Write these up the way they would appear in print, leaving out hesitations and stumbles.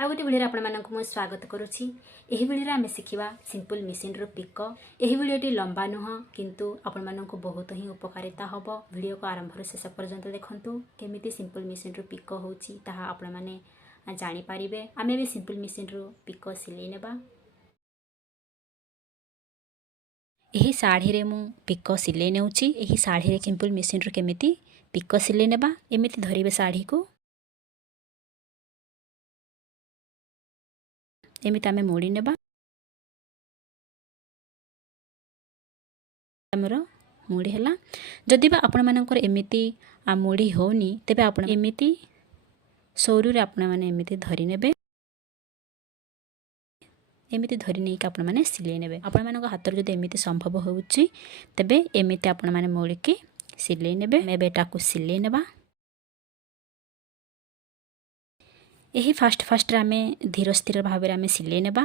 आ गोटे भिडियो आपण मानक मु स्वागत करुछि। एही भिडियो आमे सिखिबा सिंपल मशीन रो पिक। एही भिडियोटी लंबा नुह किंतु आपण मानक बहुत ही उपकारिता हबो। भिडियो को आरंभ रो शेष पर्यंत देखंतु केमिति सिंपल मशीन रो पिक होउछि ताहा आपण माने जानि पारिबे। आमे भी सिंपल मशीन रो पिक सिलेइ नेबा। एही साड़ी रे मु पिक सिलेइ नेउछि। एही साड़ी रे सिंपल मशीन रो केमिति पिक सिलेइ नेबा। एमिति धरिबे साड़ी को एमिति आमे मोड़ी नेबा। हमरो मुड़ी हला जदि बा आपण मानकर एमिति मुड़ी होनी तेबे आपण एमिति सौरू रे आपण माने एमिति धरि नेबे। एमिति धरि नै कि आपण माने सिले नेबे। आपण मानक हाथ रे जदि एमिति संभव होउची तेबे एमिति आपण माने मोड़ी के सिले नेबे। मे बेटा को सिले नेबा। एही फास्ट रे आमे धीर स्थिर भाव रे आमे सिले नेबा।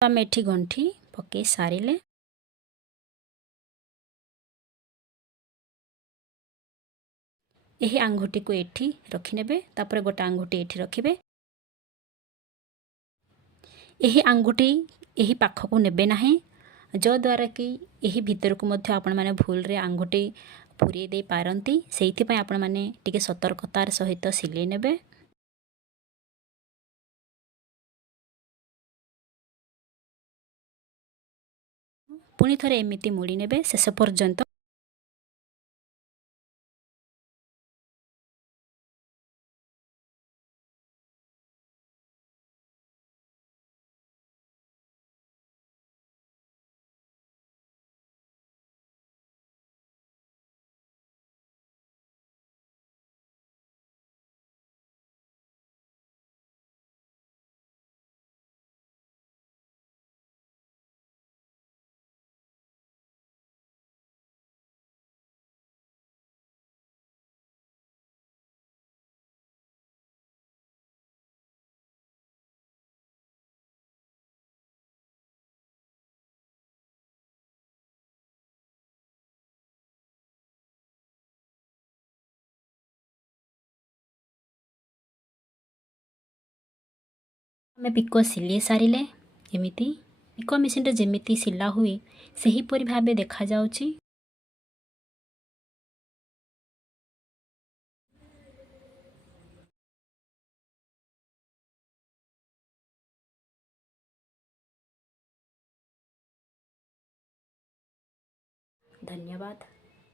आमे एठी गंठी पके सारिले एही आंगुठी को एठी रखि नेबे। तापर गोटा आंगुठी एठी रखिबे। एही आंगुठी एही पाख को नेबे नाही जो द्वारा कि एही भीतर को मध्य आपण माने भूल रे आंगुठी पुरी दे पारंती। सेहिति पय आपण माने टिके सतर्कतार सहित सिले नेबे। पुनी थरे एमिति मुड़ी नेबे शेष पर्यंत। आमे पिको सिले सारिले एमिति पिको मशीन रे जेमिति सिला हुए सही परि भाबे देखा जाउची। धन्यवाद।